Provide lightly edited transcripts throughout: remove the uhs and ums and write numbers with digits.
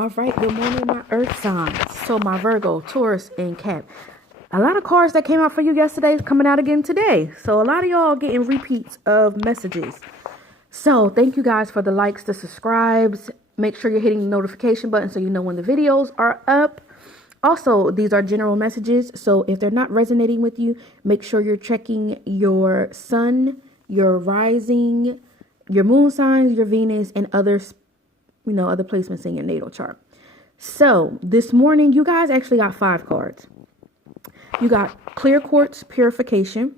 All right, good morning, my earth signs. So my Virgo, Taurus, and Cap. A lot of cards that came out for you yesterday is coming out again today. So a lot of y'all getting repeats of messages. So thank you guys for the likes, the subscribes. Make sure you're hitting the notification button so you know when the videos are up. Also, these are general messages. So if they're not resonating with you, make sure you're checking your sun, your rising, your moon signs, your Venus, and others, other placements in your natal chart. So this morning, you guys actually got 5 cards. You got clear quartz purification.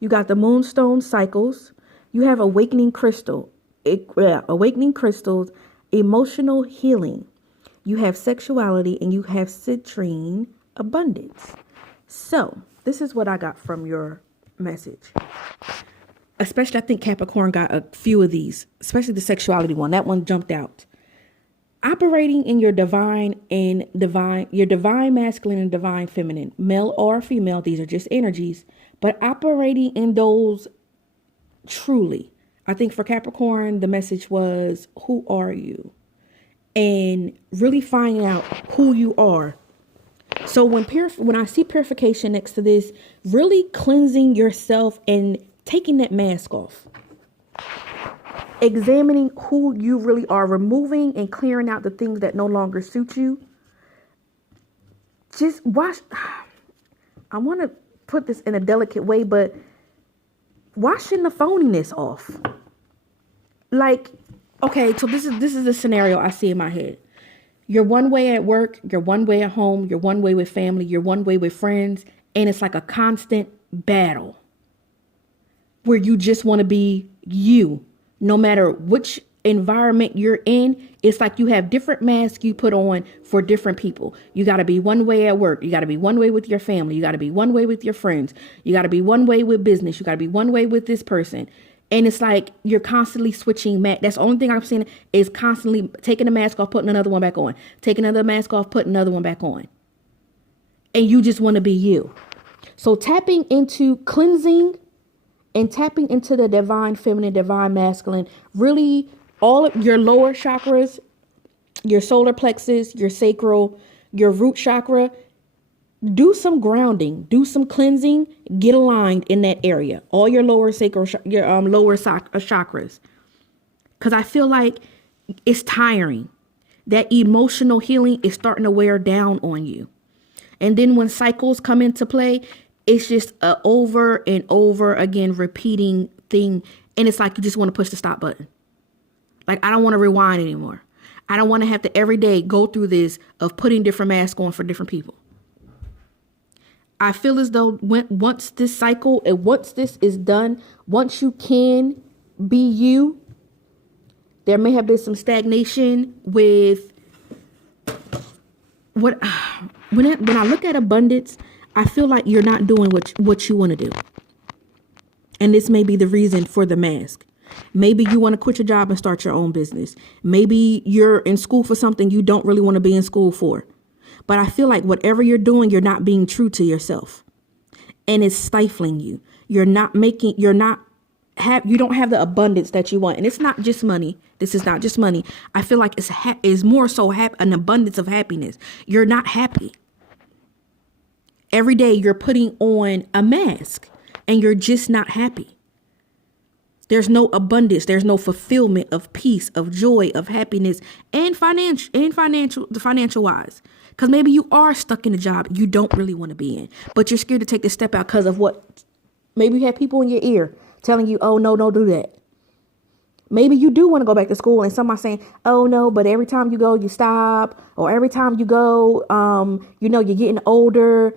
You got the moonstone cycles. You have awakening crystals, emotional healing. You have sexuality, and you have citrine abundance. So this is what I got from your message. Especially, I think Capricorn got a few of these, especially the sexuality one. That one jumped out. Operating in your divine masculine and divine feminine, male or female, these are just energies, but operating in those truly. I think for Capricorn, the message was, who are you? And really finding out who you are. So when I see purification next to this, really cleansing yourself and taking that mask off. Examining who you really are, removing and clearing out the things that no longer suit you. Just wash. I want to put this in a delicate way, but washing the phoniness off. Like, okay, so this is the scenario I see in my head. You're one way at work, you're one way at home, you're one way with family, you're one way with friends, and it's like a constant battle where you just want to be you. No matter which environment you're in, it's like you have different masks you put on for different people. You got to be one way at work. You got to be one way with your family. You got to be one way with your friends. You got to be one way with business. You got to be one way with this person. And it's like you're constantly switching masks. That's the only thing I've seen is constantly taking a mask off, putting another one back on. Taking another mask off, putting another one back on. And you just want to be you. So tapping into cleansing and tapping into the divine feminine, divine masculine, really all of your lower chakras, your solar plexus, your sacral, your root chakra, do some grounding, do some cleansing, get aligned in that area. All your lower sacral, your lower chakras. Because I feel like it's tiring. That emotional healing is starting to wear down on you. And then when cycles come into play, it's just a over and over again repeating thing. And it's like you just want to push the stop button. Like, I don't want to rewind anymore. I don't want to have to every day go through this of putting different masks on for different people. I feel as though once this cycle and once this is done, once you can be you, there may have been some stagnation with when I look at abundance, I feel like you're not doing what you want to do. And this may be the reason for the mask. Maybe you want to quit your job and start your own business. Maybe you're in school for something you don't really want to be in school for. But I feel like whatever you're doing, you're not being true to yourself. And it's stifling you. You don't have the abundance that you want. And it's not just money. This is not just money. I feel like it's more so an abundance of happiness. You're not happy. Every day you're putting on a mask and you're just not happy. There's no abundance. There's no fulfillment of peace, of joy, of happiness, and financial wise. Because maybe you are stuck in a job you don't really want to be in, but you're scared to take this step out because of what? Maybe you have people in your ear telling you, oh, no, don't do that. Maybe you do want to go back to school and somebody's saying, oh, no, but every time you go, you stop. Or every time you go, you're getting older.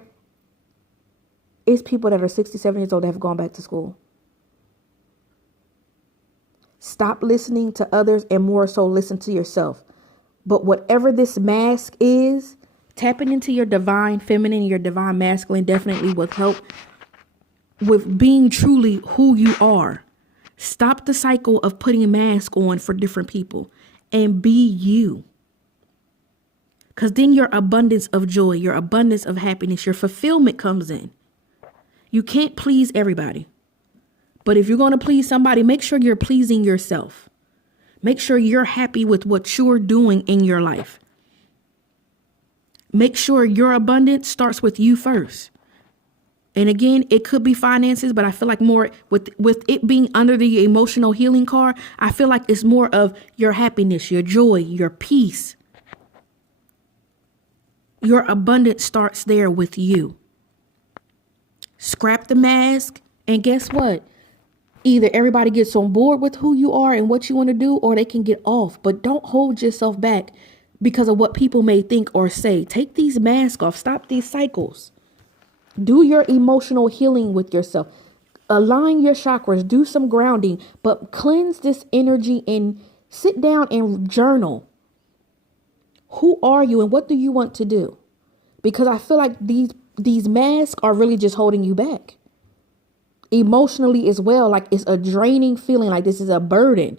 It's people that are 67 years old that have gone back to school. Stop listening to others and more so listen to yourself. But whatever this mask is, tapping into your divine feminine, your divine masculine definitely will help with being truly who you are. Stop the cycle of putting a mask on for different people and be you. Because then your abundance of joy, your abundance of happiness, your fulfillment comes in. You can't please everybody. But if you're going to please somebody, make sure you're pleasing yourself. Make sure you're happy with what you're doing in your life. make sure your abundance starts with you first. And again, it could be finances, but I feel like more with it being under the emotional healing card, I feel like it's more of your happiness, your joy, your peace. Your abundance starts there with you. Scrap the mask, and guess what? Either everybody gets on board with who you are and what you want to do, or they can get off. But don't hold yourself back because of what people may think or say. Take these masks off. Stop these cycles. Do your emotional healing with yourself. Align your chakras. Do some grounding. But cleanse this energy and sit down and journal. Who are you and what do you want to do? Because I feel like these masks are really just holding you back. Emotionally as well, like it's a draining feeling, like this is a burden.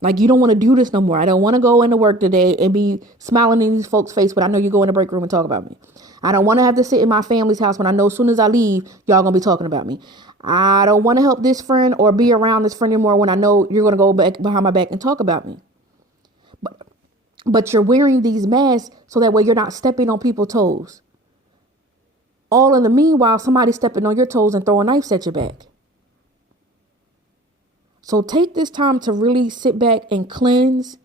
Like you don't want to do this no more. I don't want to go into work today and be smiling in these folks' face, but I know you go in the break room and talk about me. I don't want to have to sit in my family's house when I know as soon as I leave, y'all gonna be talking about me. I don't want to help this friend or be around this friend anymore when I know you're gonna go back behind my back and talk about me. But you're wearing these masks so that way you're not stepping on people's toes. All in the meanwhile, somebody's stepping on your toes and throwing knives at your back. So take this time to really sit back and cleanse,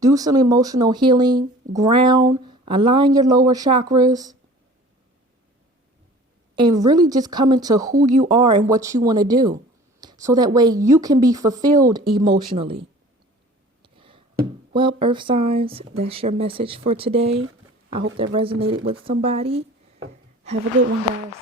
do some emotional healing, ground, align your lower chakras, and really just come into who you are and what you want to do. So that way you can be fulfilled emotionally. Well, Earth signs, that's your message for today. I hope that resonated with somebody. Have a good one, guys.